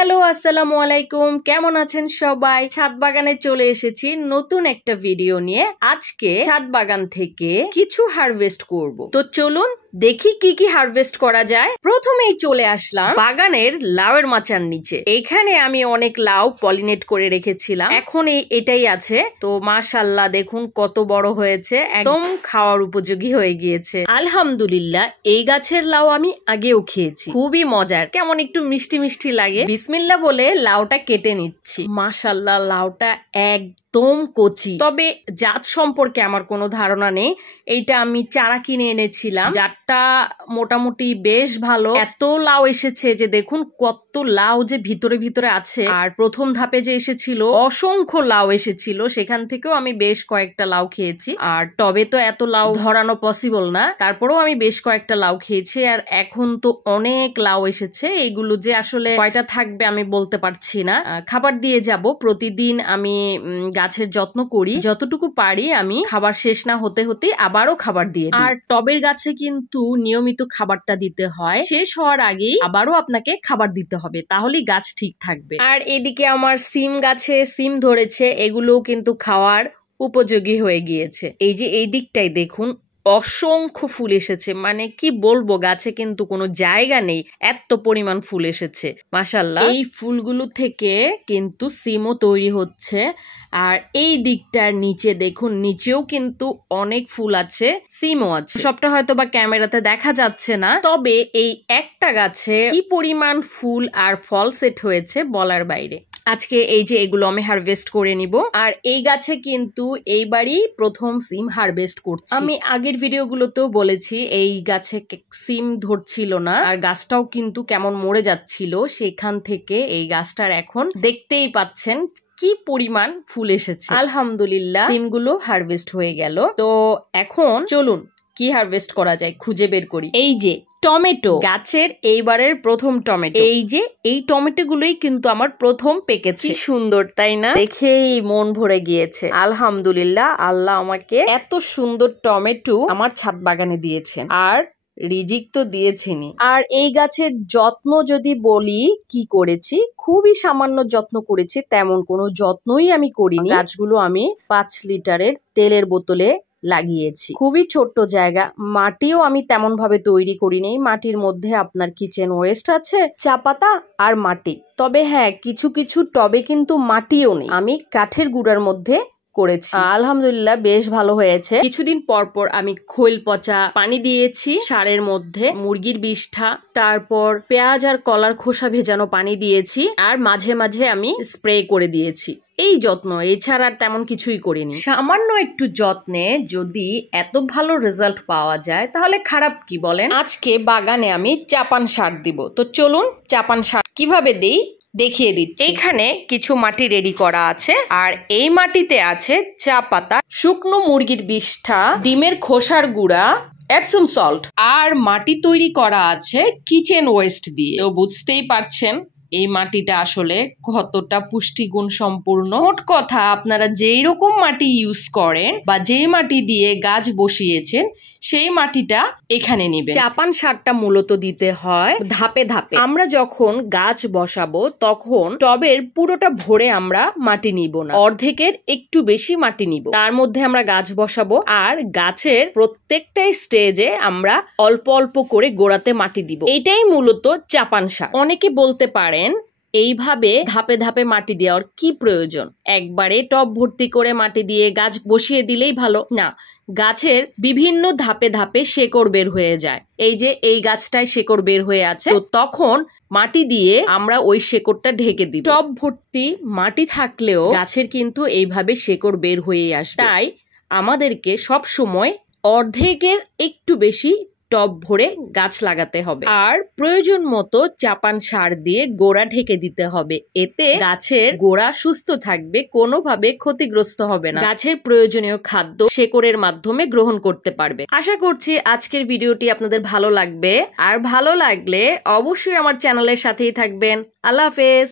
Hello আসসালামু আলাইকুম, কেমন আছেন সবাই? ছাদ বাগানে চলে এসেছি নতুন একটা ভিডিও নিয়ে। আজকে ছাদ বাগান থেকে কিছু হারভেস্ট করব, তো চলুন দেখি কি কি হারভেস্ট করা যায়। প্রথমেই চলে আসলাম বাগানের লাউয়ের মাচার নিচে। এখানে আমি অনেক লাউ পলিনেট করে রেখেছিলাম, এখন এটাই আছে। তো মাশাআল্লাহ দেখুন কত বড় হয়েছে, একদম খাওয়ার উপযোগী হয়ে গিয়েছে আলহামদুলিল্লাহ। এই গাছের লাউ আমি আগেও খেয়েছি, খুবই মজার, কেমন একটু মিষ্টি মিষ্টি লাগে। বিসমিল্লাহ বলে লাউটা কেটে নিচ্ছি। মাশাআল্লাহ লাউটা একদম কচি, তবে জাত সম্পর্কে আমার কোনো ধারণা নেই। এইটা আমি চারা কিনে এনেছিলাম, জাতটা মোটামুটি বেশ ভালো। এত লাউ এসেছে যে দেখুন কত লাউ যে ভিতরে ভিতরে আছে। আর প্রথম ধাপে যে এসেছিল অসংখ্য লাউ এসেছিল, সেখান থেকেও আমি বেশ কয়েকটা লাউ খেয়েছি। আর টবে তো এত লাউ ধরানো পসিবল না, তারপরেও আমি বেশ কয়েকটা লাউ খেয়েছি। আর এখন তো অনেক লাউ এসেছে, এইগুলো যে আসলে কয়টা থাকবে আমি বলতে পারছি না। খাবার দিয়ে যাব, প্রতিদিন আমি গাছের যত্ন করি, যতটুকু পারি আমি খাবার শেষ না হতে হতে আবারও খাবার দিয়ে দিই। আর টবের গাছে কিন্তু নিয়মিত খাবারটা দিতে হয়, শেষ হওয়ার আগেই আবারও আপনাকে খাবার দিতে হবে, তাহলেই গাছ ঠিক থাকবে। আর এদিকে আমার সিম গাছে সিম ধরেছে, এগুলোও কিন্তু খাওয়ার উপযোগী হয়ে গিয়েছে। এই যে এই দিকটাই দেখুন অসংখ্য ফুল এসেছে, মানে কি বলবো, গাছে কিন্তু কোনো জায়গা নেই, এত পরিমাণ ফুল এসেছে মাশাআল্লাহ। এই ফুলগুলো থেকে কিন্তু সিমও তৈরি হচ্ছে। আর এই দিকটার নিচে দেখুন, নিচেও কিন্তু অনেক ফুল আছে, সিমও আছে। সবটা হয়তো বা ক্যামেরাতে দেখা যাচ্ছে না, তবে এই একটা গাছে কি পরিমাণ ফুল আর ফল সেট হয়েছে বলার বাইরে। আজকে এই যে এগুলো আমি হারভেস্ট করে নিব। আর এই গাছে কিন্তু এইবারই প্রথম সিম হারভেস্ট করছি। আমি আগের ভিডিওগুলোতেও বলেছি এই গাছে সিম ধরছিল না, আর গাছটাও কিন্তু কেমন মরে যাচ্ছিল। সেখান থেকে এই গাছটার এখন দেখতেই পাচ্ছেন কি পরিমাণ ফুল এসেছে আলহামদুলিল্লাহ। সিমগুলো হারভেস্ট হয়ে গেল, তো এখন চলুন কি হারভেস্ট করা যায় খুঁজে বের করি। এই যে টমেটো গাছের এইবারের প্রথম টমেটো, এই যে এই টমেটো গুলোই কিন্তু আমার প্রথম পেকেছে। কি সুন্দর তাই না, দেখেই মন ভরে গিয়েছে আলহামদুলিল্লাহ। আল্লাহ আমাকে এত সুন্দর টমেটো আমার ছাদ বাগানে দিয়েছেন, আর রিজিক তো দিয়েছেনই। আর এই গাছের যত্ন যদি বলি কি করেছি, খুবই সামান্য যত্ন করেছি, তেমন কোনো যত্নই আমি করিনি। গাছগুলো আমি 5 লিটারের তেলের বোতলে লাগিয়েছি, খুবই ছোট্ট জায়গা। মাটিও আমি তেমন ভাবে তৈরি করিনি, মাটির মধ্যে আপনার কিচেন ওয়েস্ট আছে, চা পাতা আর মাটি। তবে হ্যাঁ, কিছু কিছু টবে কিন্তু মাটিও নেই, আমি কাঠের গুঁড়ার মধ্যে করেছি আলহামদুলিল্লাহ, বেশ ভালো হয়েছে। কিছুদিন পর পর আমি খৈল পচা পানি দিয়েছি সারের মধ্যে, মুরগির বিষ্ঠা, তারপর পেঁয়াজ আর কলার খোসা ভেজানো পানি দিয়েছি, আর মাঝে মাঝে আমি স্প্রে করে দিয়েছি। এই যত্ন, এছাড়া তেমন কিছুই করিনি। সামান্য একটু যত্নে যদি এত ভালো রেজাল্ট পাওয়া যায় তাহলে খারাপ কি বলেন। আজকে বাগানে আমি চাপান সার দিব, তো চলুন চাপান সার কিভাবে দেই দেখিয়ে দিচ্ছি। এখানে কিছু মাটি রেডি করা আছে, আর এই মাটিতে আছে চা পাতা, শুকনো মুরগির বিষ্ঠা, ডিমের খোসার গুঁড়া, এপসম সল্ট, আর মাটি তৈরি করা আছে কিচেন ওয়েস্ট দিয়ে। তো বুঝতেই পারছেন এই মাটিটা আসলে কতটা পুষ্টিগুণ সম্পূর্ণ। মোট কথা, আপনারা যেই রকম মাটি ইউজ করেন বা যেই মাটি দিয়ে গাছ বসিয়েছেন সেই মাটিটা এখানে নেবেন। চাপান সারটা মূলত দিতে হয় ধাপে ধাপে। আমরা যখন গাছ বসাবো তখন টবের পুরোটা ভরে আমরা মাটি নিব না, অর্ধেকের একটু বেশি মাটি নিব, তার মধ্যে আমরা গাছ বসাবো। আর গাছের প্রত্যেকটাই স্টেজে আমরা অল্প অল্প করে গোড়াতে মাটি দিব। এটাই মূলত চাপান সার। অনেকে বলতে পারে এইভাবে ধাপে ধাপে মাটি দেওয়ার কি প্রয়োজন, একবারে টব ভর্তি করে মাটি দিয়ে গাছ বসিয়ে দিলেই ভালো না। গাছের বিভিন্ন ধাপে ধাপে শেকড় বের হয়ে যায়, এই যে এই গাছটায় শেকড় বের হয়ে আছে, তো তখন মাটি দিয়ে আমরা ওই শেকড়টা ঢেকে দিই। টব ভর্তি মাটি থাকলেও গাছের কিন্তু এইভাবে শেকড় বের হয়ে আসে, তাই আমাদেরকে সব সময় অর্ধেকের একটু বেশি টব ভরে গাছ লাগাতে হবে, আর প্রয়োজন মতো চাপান সার দিয়ে গোড়া ঢেকে দিতে হবে। এতে গাছের গোড়া সুস্থ থাকবে, কোনোভাবে ক্ষতিগ্রস্ত হবে না, গাছের প্রয়োজনীয় খাদ্য শেকড়ের মাধ্যমে গ্রহণ করতে পারবে। আশা করছি আজকের ভিডিওটি আপনাদের ভালো লাগবে, আর ভালো লাগলে অবশ্যই আমার চ্যানেলের সাথেই থাকবেন। আল্লাহ হাফেজ।